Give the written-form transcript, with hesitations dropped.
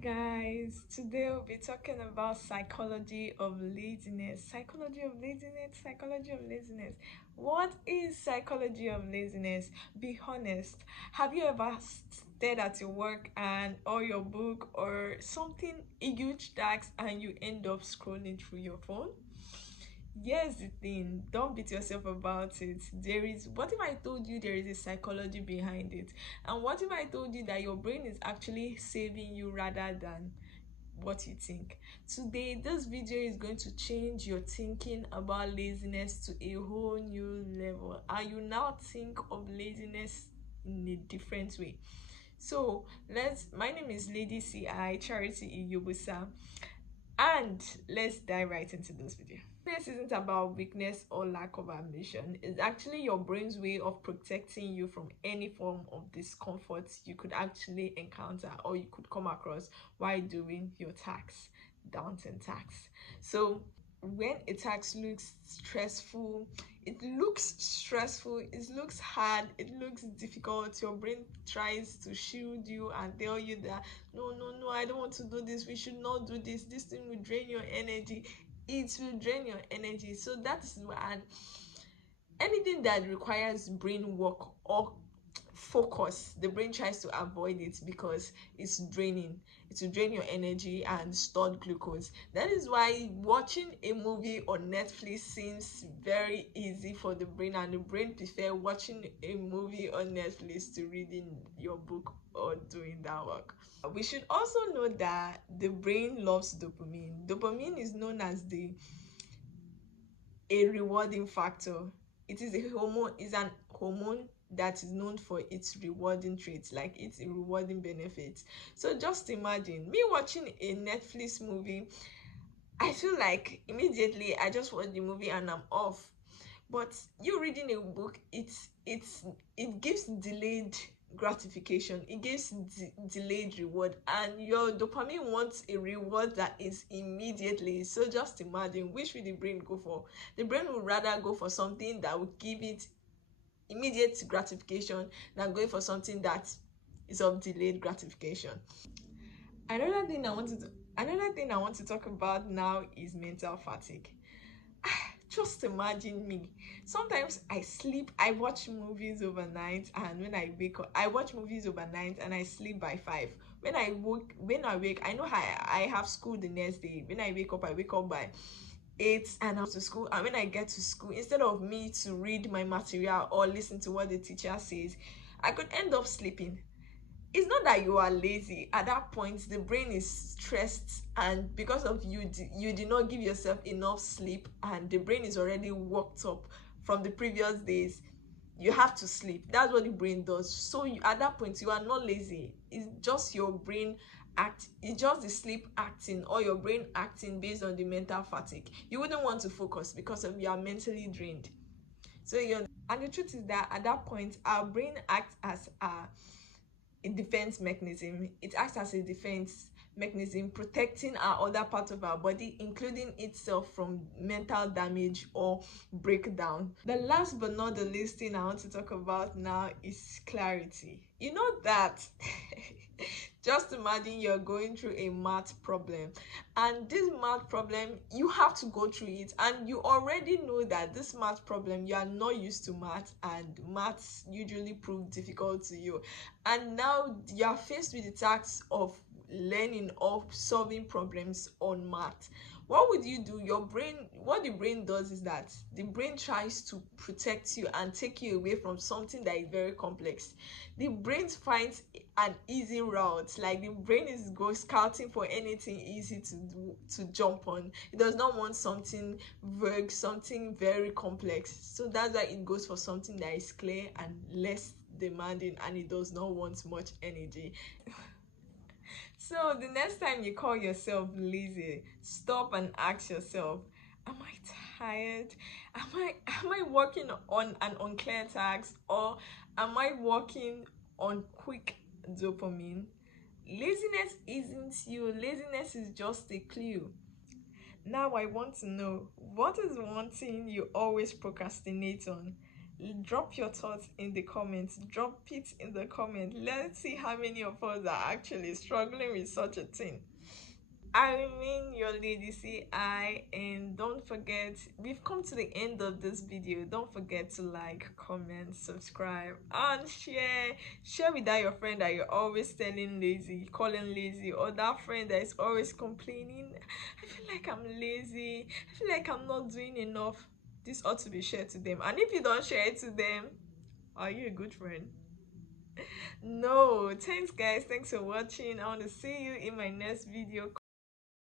Guys, today we'll be talking about psychology of laziness. Psychology of laziness. What is psychology of laziness? Be honest. Have you ever stared at your work and or your book or something, a huge task, and you end up scrolling through your phone? Here's the thing, don't beat yourself about it. What if I told you there is a psychology behind it? And what if I told you that your brain is actually saving you rather than what you think? Today, this video is going to change your thinking about laziness to a whole new level, and you now think of laziness in a different way. So my name is Lady CI Charity Iyobusa, and let's dive right into this video. This isn't about weakness or lack of ambition. It's actually your brain's way of protecting you from any form of discomfort you could actually encounter or you could come across while doing your tasks, daunting tasks. So when a task looks stressful, it looks hard, it looks difficult, your brain tries to shield you and tell you that no, I don't want to do this, we should not do this thing will drain your energy. It will drain your energy. So that's why, and anything that requires brain work or focus, the brain tries to avoid it because it's draining. It will drain your energy and stored glucose. That is why watching a movie on Netflix seems very easy for the brain, and the brain prefer watching a movie on Netflix to reading your book or doing that work. We should also know that the brain loves dopamine. Dopamine is known as a rewarding factor. It is an hormone that is known for its rewarding traits, like it's a rewarding benefit. So just imagine me watching a Netflix movie. I feel like immediately I just watch the movie and I'm off. But you reading a book, it gives delayed gratification, it gives delayed reward, and your dopamine wants a reward that is immediately. So just imagine, which will the brain go for? The brain would rather go for something that will give it immediate gratification than going for something that is of delayed gratification. Another thing I want to talk about now is mental fatigue. Just imagine me. Sometimes I watch movies overnight, and when I wake up, I watch movies overnight and I sleep by 5. When I wake, I know I have school the next day. When I wake up by 8 and I'm to school. And when I get to school, instead of me to read my material or listen to what the teacher says, I could end up sleeping. It's not that you are lazy. At that point, the brain is stressed, and because of you did not give yourself enough sleep, and the brain is already worked up from the previous days. You have to sleep. That's what the brain does. So at that point, you are not lazy. It's just your brain it's just the sleep acting, or your brain acting based on the mental fatigue. You wouldn't want to focus because of you are mentally drained. And the truth is that at that point, our brain acts as a defense mechanism. It acts as a defense mechanism, protecting our other parts of our body, including itself, from mental damage or breakdown. The last but not the least thing I want to talk about now is clarity. You know that just imagine you're going through a math problem, and this math problem, you have to go through it, and you already know that this math problem, you are not used to math, and maths usually prove difficult to you, and now you are faced with the task of learning or solving problems on math. What would you do? What the brain does is that the brain tries to protect you and take you away from something that is very complex. The brain finds an easy route, like the brain is scouting for anything easy to jump on. It does not want something vague, something very complex. So that's why it goes for something that is clear and less demanding, and it does not want much energy. So the next time you call yourself lazy, stop and ask yourself, am I tired? Am I working on an unclear task, or am I working on quick dopamine? Laziness isn't you. Laziness is just a clue. Now I want to know, what is one thing you always procrastinate on? Drop your thoughts in the comments. Drop it in the comment. Let's see how many of us are actually struggling with such a thing. I remain your lady CI, and don't forget, we've come to the end of this video. Don't forget to like, comment, subscribe, and share with that your friend that you're always calling lazy, or that friend that is always complaining, I feel like I'm lazy, I feel like I'm not doing enough. This ought to be shared to them. And if you don't share it to them, are you a good friend? No. Thanks guys, thanks for watching. I want to see you in my next video.